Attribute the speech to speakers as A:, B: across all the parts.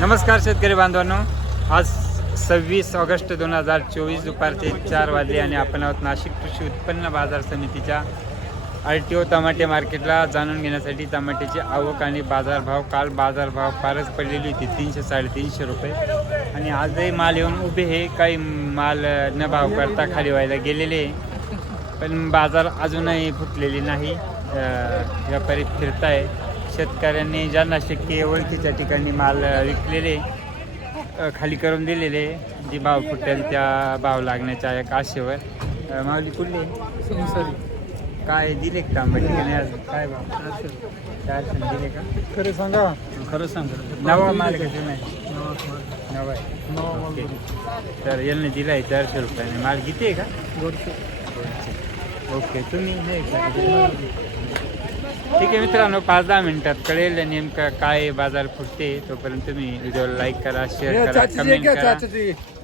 A: नमस्कार शेतकरी बांधवांनो. आज सव्वीस ऑगस्ट दोन हजार चोवीस दुपारचे चार वाजले आणि आपण आहोत नाशिक कृषी उत्पन्न बाजार समितीच्या आर टी ओ टमाटे मार्केटला. जाणून घेण्यासाठी टमाट्याची आवक आणि बाजारभाव काल बाजारभाव फारच पडलेली होती तीनशे साडेतीनशे रुपये. आणि आजही माल येऊन उभे हे काही माल न भाव करता खाली व्हायला गेलेले आहे. पण बाजार अजूनही फुटलेली नाही व्यापारी फिरताय शेतकऱ्यांनी ज्यांना शक्य आहे ओळखीच्या ठिकाणी माल विकलेले खाली करून दिलेले जे भाव फुटेल त्या भाव लागण्याच्या एक आशेवर. माऊली कुठली? काय दिले का? काय भाव? चारशे. दिले का?
B: खरे सांगा. खरं सांग.
A: नवा माल कसं नाही नवा आहे. तर यांनी दिलाय चारशे रुपयाने. माल किती आहे का ओके. तुम्ही? ठीक आहे मित्रांनो पाच दहा मिनिटात कळेल नेमकं काय बाज़ार फुटते. तोपर्यंत तुम्ही व्हिडिओला लाईक करा शेअर करा कमेंट करा.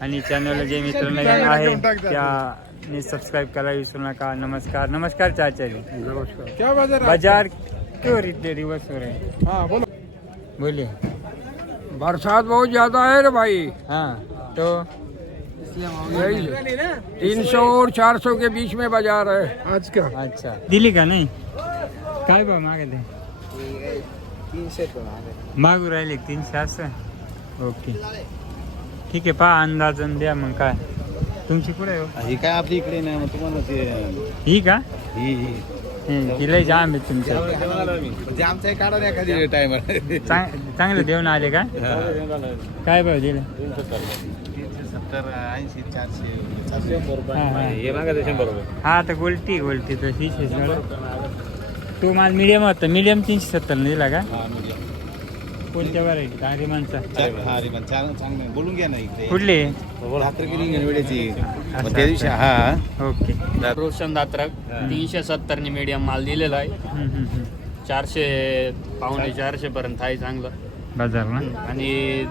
A: आणि चॅनलला जे मित्र नवीन आहे त्याने सबस्क्राईब करायला विसरू नका. नमस्कार. नमस्कार चाचाजी.
B: नमस्कार. बाज़ार
A: बाज़ार क्यों इतने रिवर्स हो रहे हैं?
B: हाँ बोलो.
A: बोलिए.
B: बरसात बहुत ज़्यादा है रे भाई।
A: हाँ तो?
B: तीन सौ और चार सौ के बीच में बाज़ार है। आज का।
A: अच्छा। दिली का नाही? काय भाव मागत आहे मागू राहिले तीनशे असं? ओके. ठीक आहे पहा अंदाजन द्या मग काय. तुमची कुठे हो?
C: ही काय आपली इकडे नाही मग तुम्हाला ते
A: ही का?
C: ही
A: लय जाम आहे तुमच्या
C: म्हणजे आमचं काढा ना एखादी टायमर
A: चांग चांगलं देऊन आले का? काय भाव दिले?
C: सत्तर ऐंशी चारशे चारशे.
A: हा, हा.
C: हे मागा शंभर रुपये.
A: हा आता गोलटी गोलटी तशी तो माल मिडियम होता. मिडियम तीनशे सत्तर दिला का?
C: हा म्हणजे
A: कोणत्या व्हरायटी अरे माणसा.
C: हा रे पण छान चांगलं. बोलून घ्या ना इकडे
A: कुठले?
C: हातर गेली घेऊन वेळेची मग त्या दिवशी हा.
A: ओके.
D: रोशन दात्रक तीनशे सत्तरने मीडियम माल दिलेला आहे.
A: हं, हं, हं.
D: चारशे पावणे चारशे पर्यंत आहे चांगलं.
A: बाजार ना?
D: आणि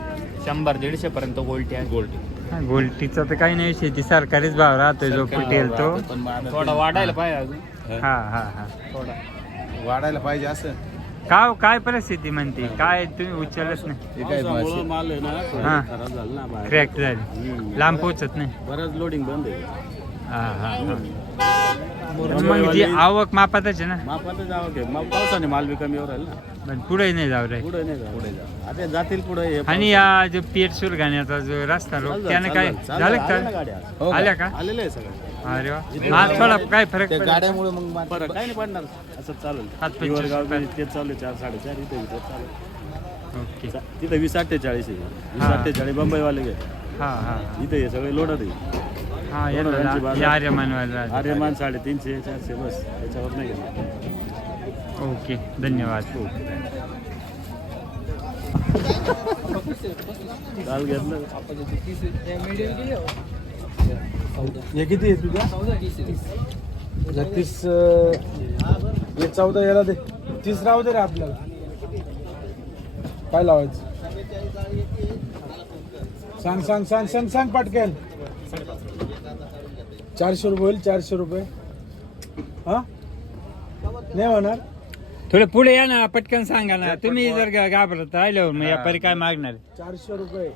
D: शंभर दीडशे पर्यंत गोल्टी आहे. गोल्टी.
A: हा, गोलटीचा तर काही नाही. शेती सरकारीच भाव राहतोय जो फुटेल तो.
C: पण मग आता
D: थोडा वाढायला पाहिजे अजून.
A: हा हा हा.
D: थोडा.
C: वाढायला पाहिजे असं.
A: का काय परिस्थिती म्हणते? काय तुम्ही उचलच नाही.
C: ते काय मासे-
D: माल आहे ना
A: हा.
D: खराब झालं ना बाहेर.
A: क्रॅक झाली. लांब पोहोचत नाही.
D: बरंच लोडिंग बंद आहे.
A: हा हा हा. मग जी आवक मापातच आहे ना?
D: मापात जावं घे मग पावसाने माल बी कमी राहील ना.
A: पण पुढे नाही जाऊ रे
D: पुढे नाही. पुढे जा आता जातील पुढे हे
A: आणि या जो पेट सुरगाण्याचा जो रस्ता रोग
D: चाललं,
A: त्यानं काय
D: चाललं,
A: झालं
D: चाललं, आल्या ना
A: का
D: गाड्या.
C: हो का?
A: आल्या का?
D: आलेले आहे सगळे.
A: अरे वा. हा थोडा काय फरक
C: त्या
A: पडला?
C: गाड्यामुळे मग
D: बरं काही नाही पडणार. असं चालेल.
A: सात पंचवीस
D: हिवरगाव
A: रुपये.
D: बी तेच चालू आहे, चार साडेचार इथे बी तेच चालू आहे.
A: ओके.
D: चा- तिथं वीस अठ्ठेचाळीस आहे. वीस
A: हा.
D: अठ्ठेचाळीस बंबईवाले घे.
A: हा हा.
D: इथे हे सगळे लोडर आहे.
A: हा येतो
D: आर्यमान साडेतीनशे चारशे बस. त्याच्यावर नाही घेणार.
A: ओके धन्यवाद.
D: काल घेतलं.
B: हे किती आहे तुझ्या तीस हे चौदा याला दे. तीस राहू दे रे आपल्याला. काय लावायचं? सांग सांग सांग सांग सांग पटकन. चारशे रुपये होईल चारशे रुपये. हा? नाही होणार?
A: थोडे पुढे या ना पटकन सांगा ना. तुम्ही जर घाबरत राहिल्यावर मग यापारी काय मागणार?
B: चारशे रुपये.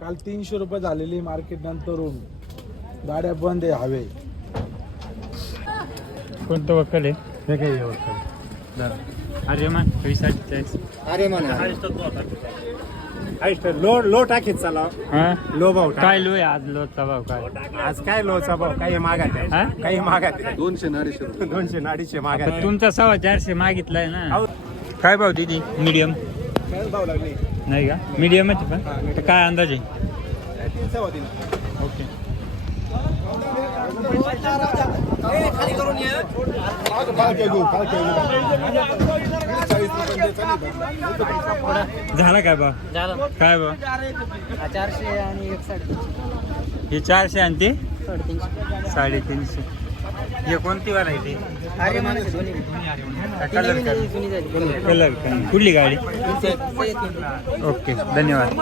B: काल तीनशे रुपये झालेली मार्केट नंतरून. गाड्या बंद आहे हवे.
A: कोणतं वक्कल आहे?
B: हे काय
A: आर्यमान वीस अठ्ठेचाळीस
E: लो लो टाकीत चला.
A: हा?
E: लो भाव
A: काय लो आहे आज? लोचा भाव काय?
E: आज काय लोचा भाव? काही मागात आहे.
A: हा?
E: काही मागात.
C: दोनशे अडीचशे रुपये.
E: दोनशे अडीचशे मागात.
A: तुमचा सव्वा चारशे मागितलाय ना. काय भाव दिदी? मीडियम.
E: भाव लागले?
A: नाही का? मीडियमच पण. काय अंदाज आहे? ओके. झाला काय बा?
F: झालं.
A: काय बा?
F: हा चारशे आणि
A: हे चारशे आणि ते?
F: साडेतीनशे.
A: हे कोणती व्हरायटी कलर कलर कुठली गाडी? ओके धन्यवाद.